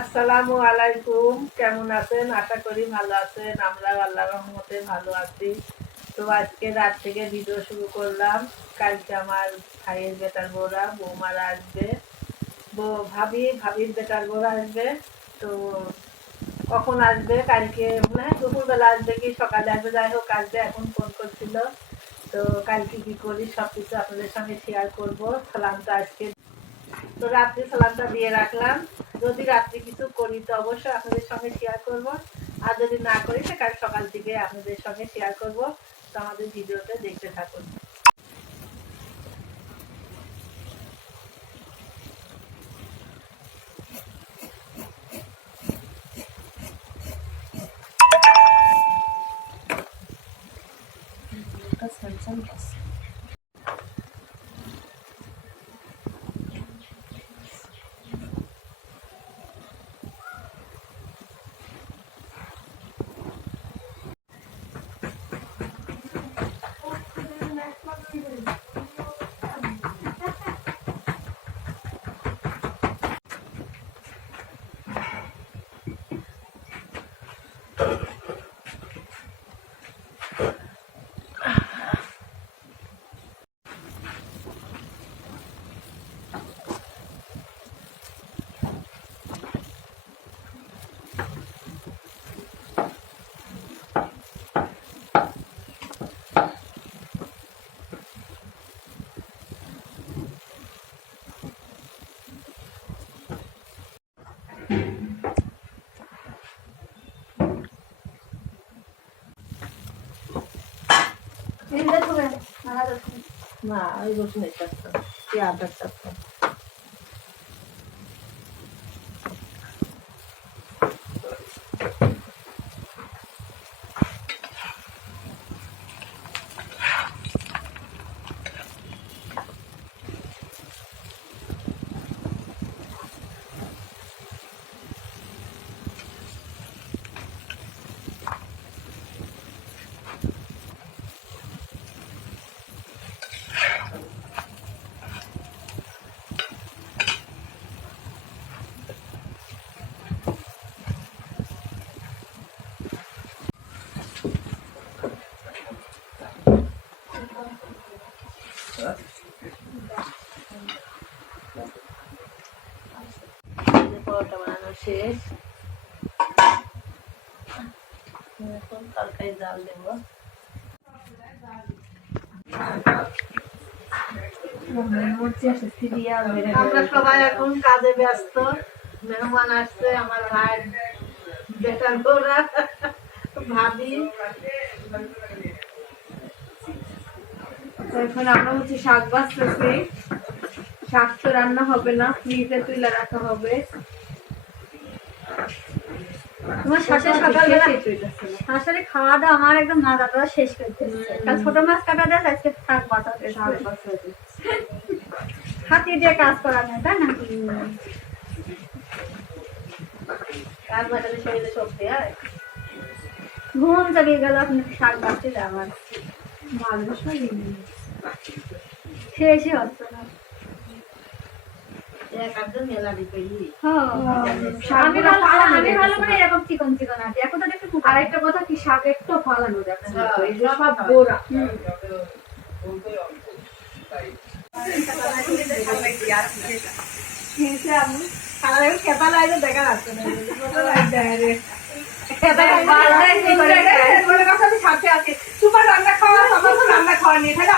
আসসালামু আলাইকুম। কেমন আছেন? আশা করি ভালো আছেন। আমরা আল্লাহ রহমতে ভালো আছি। তো আজকে রাত থেকে ভিডিও শুরু করলাম। কালকে আমার ভাইয়ের বেটার বউরা বৌমারা আসবে। বউ ভাবি, ভাবির বেটার বউরা আসবে। তো কখন আসবে? কালকে মানে দুপুরবেলা আসবে কি সকালে আসবে? যাই হোক আসবে এখন ফোন করছিল। তো কালকে কি করি? সব কিছু আপনাদের সঙ্গে শেয়ার করব। সালামটা আজকে তো রাত্রি সালামটা দিয়ে রাখলাম। যদি রাত্রে কিছু করি, তো অবশ্যই আপনাদের সঙ্গে শেয়ার করব। আর যদি না করি, সে কাল সকাল থেকে আপনাদের সঙ্গে শেয়ার করব। তো আমাদের ভিডিওটা দেখতে থাকুন। না ওই বসুন এটা কি আদার চাপটা এই যে পরোটা বানানো শেষ এখন জাল দেবো আমরা সবাই এখন কাজে ব্যস্ত। মেহমান আসছে, আমার ভাই, বেটার ভাবি। এখন আমরা হচ্ছে শাক বাঁচতেছি। শাক তো রান্না হবে না, ফ্রিজে তুলে রাখা হবে। তোমার শাশুড়ি সকালবেলা শাশুড়ি খাওয়া দাওয়া আমার একদম মাথা টাথা শেষ করতে কাল ছোট মাছ কাটা দেয় আজকে শাক বাঁচাতে হাতি দিয়ে কাজ করা নেই তাই না? কাজ বাজারে শরীরে শক্তি হয় ঘুম চালিয়ে গেল আপনি শাক বাঁচতে যাওয়ার মানুষ শেষই হচ্ছে না চিকন আছি এখন তো একটু আর একটা কথা কি শাক একটু ফালানো যাচ্ছে না তো, এই যে হ্যাঁ, সব গোড়া খেতা লাগে দেখা যাচ্ছে না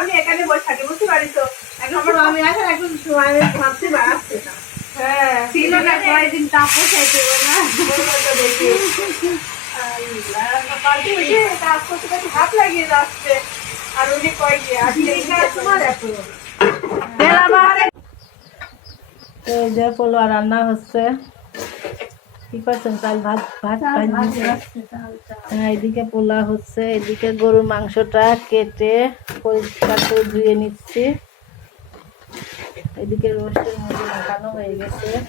আমি এখানে বসে থাকি বুঝতে পারি তো? এখন আমি এখন একটু সময় ভাবতে পারছি না। হ্যাঁ। ছিল না কয়েকদিন তাপও খাইতে না। কাজ করতে করতে হাত লাগিয়ে যাচ্ছে আর উনি কয় আজকে তোমার এত এই যে পোলোয়া রান্না হচ্ছে কি করছেন চাল ভাত। ভাত হ্যাঁ এদিকে পোলা হচ্ছে এদিকে গরুর মাংসটা কেটে পরিষ্কার করে ধুয়ে নিচ্ছি। এদিকে রোস্টের মধ্যে মাখানো হয়ে গেছে।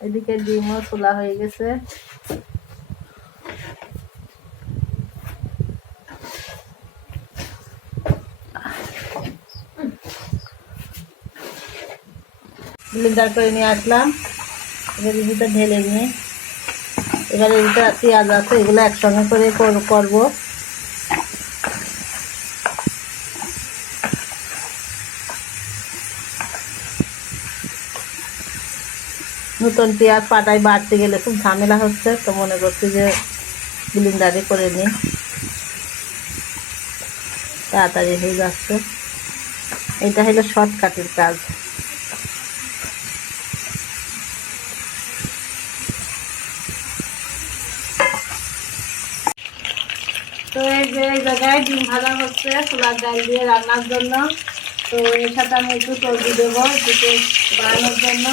এদিকে ডিমও তোলা হয়ে গেছে। ব্লেন্ডার করে নিয়ে আসলাম। এবার ঢেলে নিয়ে। এবার এর পেঁয়াজ আছে, এগুলো একসঙ্গে কর- করব। নতুন পেঁয়াজ পাটায় বাড়তে গেলে খুব ঝামেলা হচ্ছে, তো মনে করছি যে ব্লিন্ডারে করে নিই। তাড়াতাড়ি হয়ে যাচ্ছে। এটা হলো শর্টকাটের কাজ। তো এই যে এই জায়গায় ডিম ভাজা হচ্ছে ছোলার ডাল দিয়ে রান্নার জন্য। তো এর সাথে আমি একটু চর্বি দেবো, দুটো বানানোর জন্য।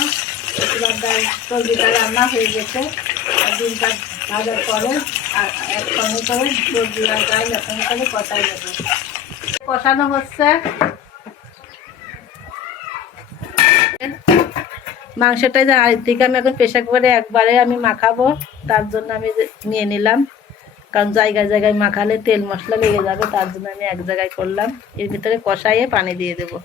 রান্না হয়ে গেছে। ভাজার পরে আর করে আর ডাল একসঙ্গে করে কষাই দেবো কষানো হচ্ছে। মাংসটা যে থেকে আমি এখন প্রেশার কুকারে একবারে আমি মাখাবো, তার জন্য আমি নিয়ে নিলাম। কারণ জায়গায় জায়গায় মাখালে তেল মশলা লেগে যাবে, তার জন্য আমি এক জায়গায় করলাম। এর ভিতরে কষাইয়ে পানি দিয়ে দেবো।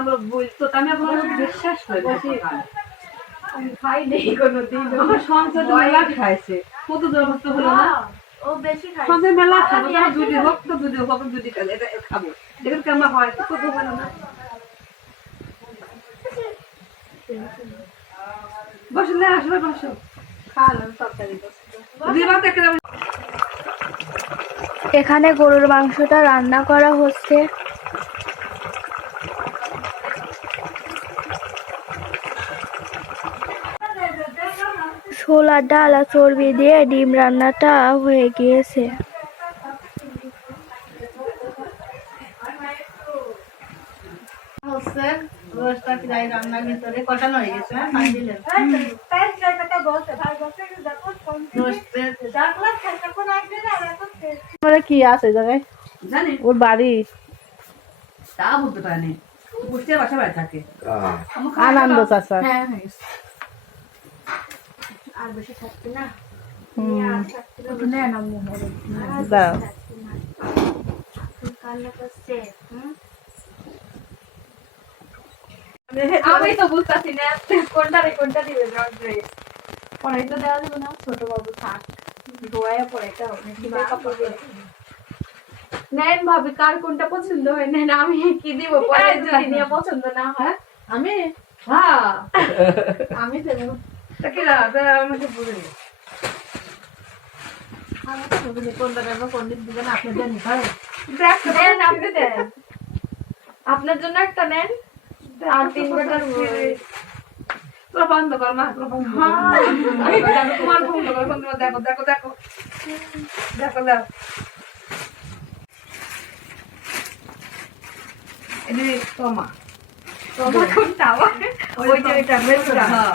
আমি কেমন বলতো আমি এখন বিশ্বাস করি আমি খাই নেই কোনোদিন সংসদে মেলা খাইছে। কত জবস্ত হলো না? ও বেশি মেলা খাব দুটি হোক তো দুটি হোক দুটি খাবে এটা খাব। দেখুন কেমন হয় কত হলো না? বসলে আসলে বসো। খাওয়ালাম তরকারি দিবা তো এখানে গরুর মাংসটা রান্না করা হচ্ছে। ছোলার ডাল আর চর্বি দিয়ে ডিম রান্নাটা হয়ে গিয়েছে। হচ্ছে রোজটা প্রায় রান্নার ভিতরে কষানো হয়ে গেছে পানি দিলেন মানে কি আছে জায়গায়? জানি। ওর বাড়ি। তা বলতে পারেনি। কুষ্টিয়া বাসা বাড়ি থাকে। আনন্দ চাষা হ্যাঁ হ্যাঁ আর বেশি না। নেন দাও। কান্না করছে হুম? আমি তো বুঝতেছি না কোনটা রে কোনটা দিবে রড্রে পরে তো দেওয়া যাবে না ছোট বাবু থাক। ধোয়া পরে? এটা নেন ভাবি কার কোনটা পছন্দ হয় নেন আমি কি দিব? পরে যদি নিয়ে পছন্দ না হয় আমি হ্যাঁ। আমি দেবো হয় আপনার জন্য একটা নেন আর তিন বেটা বন্ধ কর মা তোমার বন্ধ কর বন্ধ দেখো দেখো দেখো। দেখো দেখো এটি তোমা। কোনটা? ওই যে এটা বেশটা হ্যাঁ।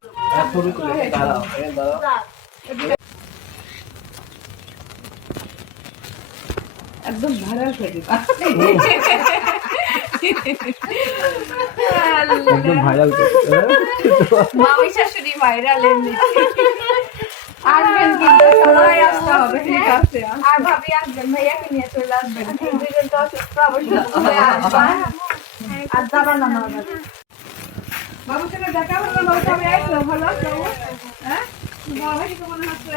একদম ভাইরাল হয়ে দিবা একদম ভাইরাল মামি শাশুড়ি ভাইরাল এমনি আসবেন কিন্তু সবাই আসতে হবে ঠিক আছে। আর ভাবি আসবেন ভাইয়াকে নিয়ে চলে আসবেন। দুজন তো অসুস্থ অবশ্যই। আর যাবার না না বাবুর সঙ্গে দেখা হলো বাবু সবাই আসলো ভালো বাবু হ্যাঁ? বাবা কি মনে হচ্ছে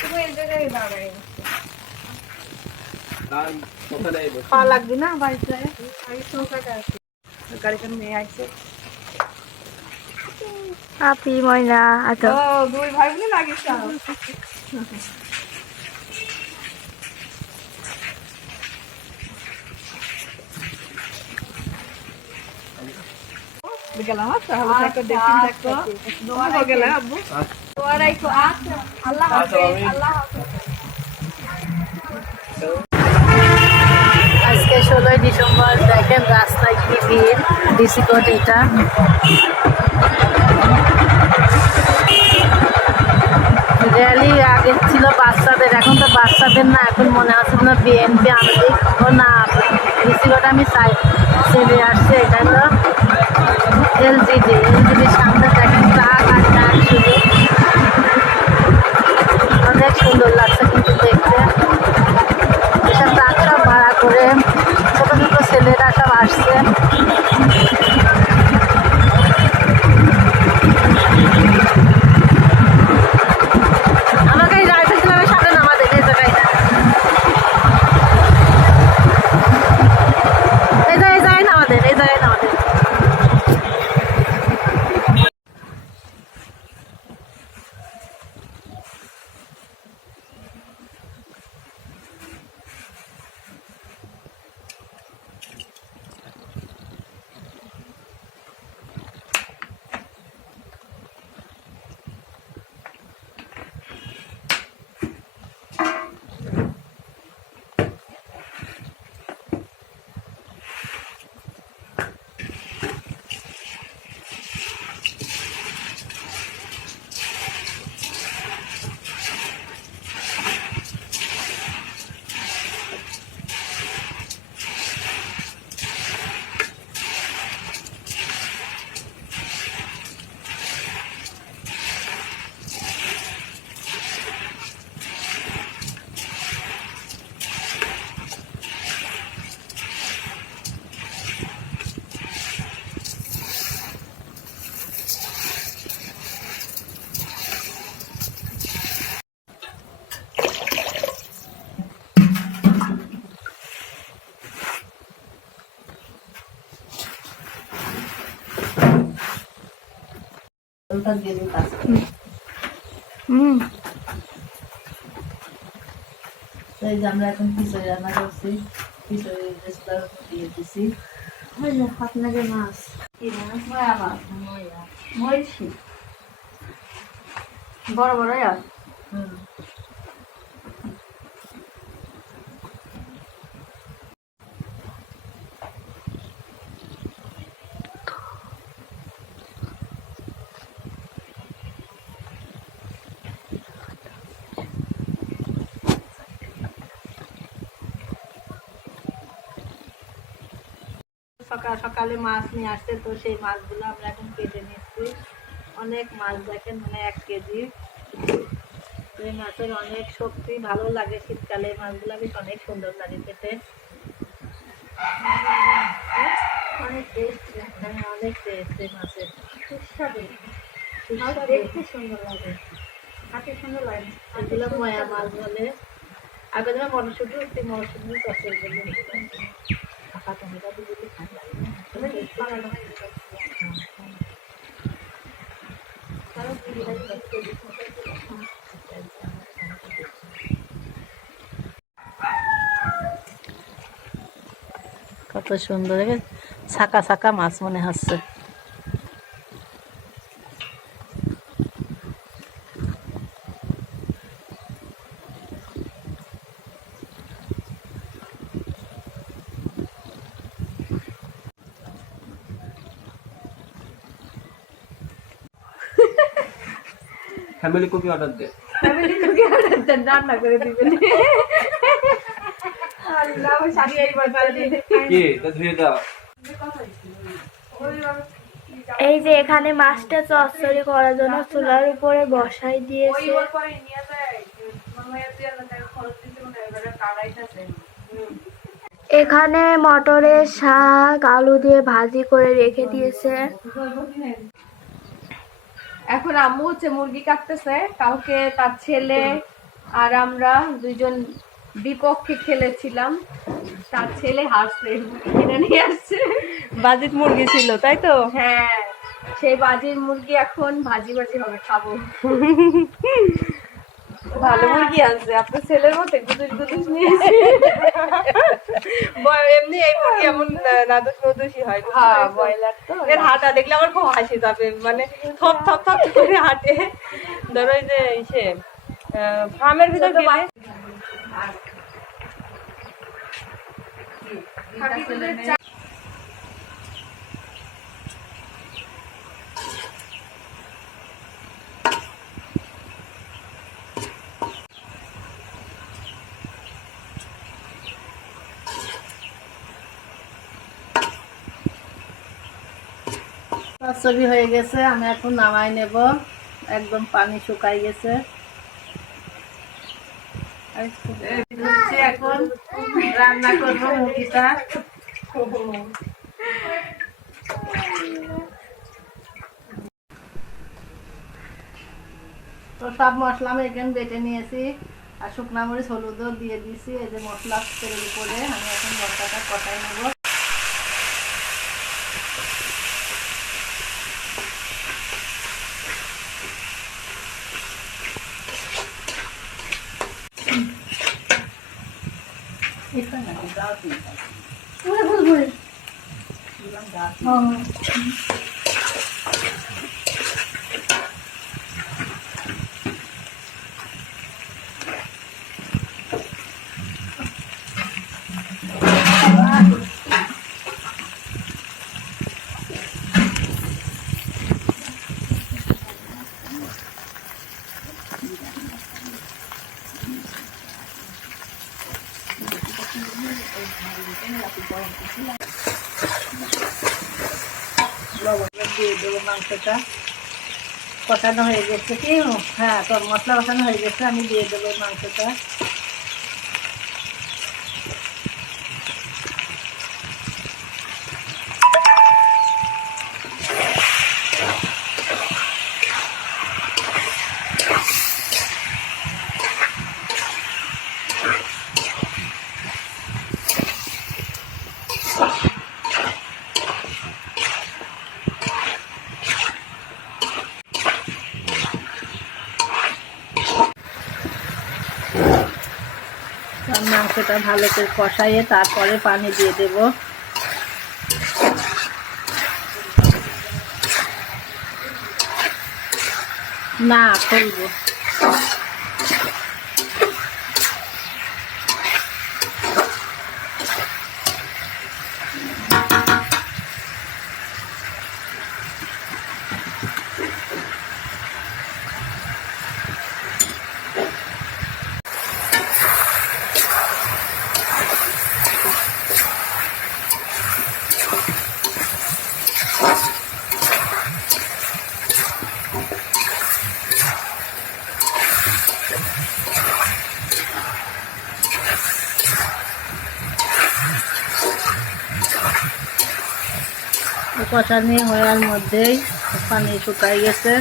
তুমি এই জায়গায় দাঁড়াই দাঁড়ান, কোথায় যাইবো? খাওয়া লাগবে না বাড়িতে? আমি সংসারটা আছে। গাড়িতে মেয়ে আছে আপি ময়না আচ্ছা। দুই ভাই বোনে লাগিস গেলাম আব্বু রাখো। আচ্ছা আল্লাহ আল্লাহ আজকে ষোলোই ডিসেম্বর দেখেন রাস্তায় কি ভিড় ডিসি কোর্ট এটা। র্যালি আগে ছিল বাচ্চাদের এখন তো বাচ্চাদের না এখন মনে হচ্ছে না বিএনপি ও না ডিসি কোর্ট আমি চাই চলে আসছে এটা হলো এলজিডি হুম। এই যে আমরা এখন খিচুড়ি রান্না করছি। খিচুড়ি দিয়ে দিছি। আপনাদের মাছ। কি মাছ? ময়া মাছ। ময়া। বড় বড় হুম। সকাল সকালে মাছ নিয়ে আসছে তো সেই মাছগুলো আমরা এখন কেটে নিচ্ছি। অনেক মাছ দেখেন মানে এক কেজি। এই মাছের অনেক শক্তি ভালো লাগে শীতকালে মাছগুলো বেশ অনেক সুন্দর লাগে খেতে। অনেক টেস্ট অনেক টেস্ট এই মাছের। সুস্বাদু। দেখতে সুন্দর লাগে। হাতে সুন্দর লাগে। এগুলো ময়া মাছ বলে। আগে যেন মটরশুটি মটরশুটি চাষের জন্য কত সুন্দর সাকা ছাকা মাছ মনে হচ্ছে। ফ্যামিলি কুকি অর্ডার দে। ফ্যামিলি তোকে রান্না করে দিবেন। আল্লাহ শাড়ি এইবার পাল্টে কি? তা ধুয়ে দাও। এই যে এখানে মাছটা চচ্চড়ি করার জন্য চুলার উপরে বসাই দিয়েছে। দিতে এখানে মটরের শাক আলু দিয়ে ভাজি করে রেখে দিয়েছে। এখন আম্মু হচ্ছে মুরগি কাটতেছে। কালকে তার ছেলে আর আমরা দুইজন বিপক্ষে খেলেছিলাম। তার ছেলে হাসছে কিনে নিয়ে আসছে। বাজিত মুরগি ছিল তাই তো? হ্যাঁ সেই বাজির মুরগি এখন ভাজি ভাজি হবে খাব। ভালো মুরগি আনছে আপনার ছেলের মতো গুদুস গুদুস নিয়েছে এমনি এই মুরগি এমন নাদুস নদুসই হয় হ্যাঁ ব্রয়লার তো এর হাঁটা দেখলে আমার খুব হাসি যাবে মানে থপ থপ থপ করে হাঁটে ধরো যে ইসে ফার্মের ভিতর গেলে ছবি হয়ে গেছে, আমি এখন নামাই নেব। একদম পানি শুকাই গেছে। এখন। রান্না করব তো সব মশলা আমি এখানে বেটে নিয়েছি। আর শুকনা মরিচ, হলুদও দিয়ে দিয়েছি। এই যে মশলা তেলের উপরে, আমি এখন মশলাটা কষাই নেব। ওরে বল বল দিয়ে দেবো মাংসটা। কষানো হয়ে গেছে কি? হ্যাঁ তোর মশলা কষানো হয়ে গেছে, আমি দিয়ে দেবো মাংসটা আর মাংসটা ভালো করে কষাইয়ে তারপরে পানি দিয়ে দেব। না খুলবো কষানি হওয়ার মধ্যেই পানি শুকাই গেছে।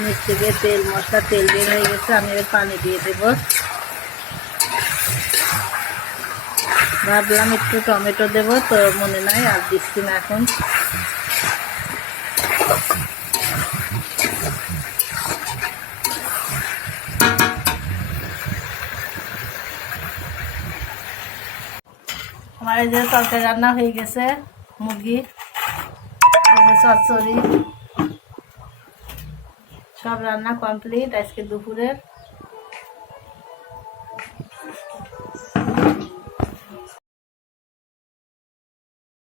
নিচ থেকে তেল, মশলা, তেল বের হয়ে গেছে, আমি এবার পানি দিয়ে দেব। ভাবলাম একটু টমেটো দেব, তো মনে নাই আর দিচ্ছি না এখন। আমার এই যে তরকারি রান্না হয়ে গেছে মুরগি চচ্চড়ি। সব রান্না কমপ্লিট আজকে দুপুরের।